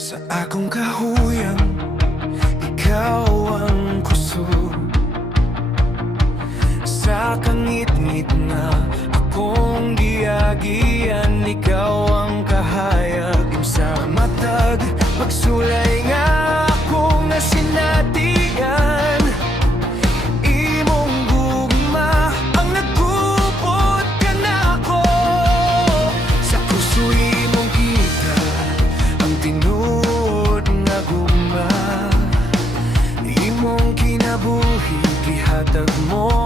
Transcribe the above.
Sa akong kahuyang, ikaw ang kusog. Sa kangit-ngit na akong giagian, ikaw ang kahayag. Sa matag, pagsulay nga akong nasinatian. Imong gugma ang nagkupot ka na ako. Sa puso imong kita ang tinuod nga gugma. Imong kinabuhi, gihatag mo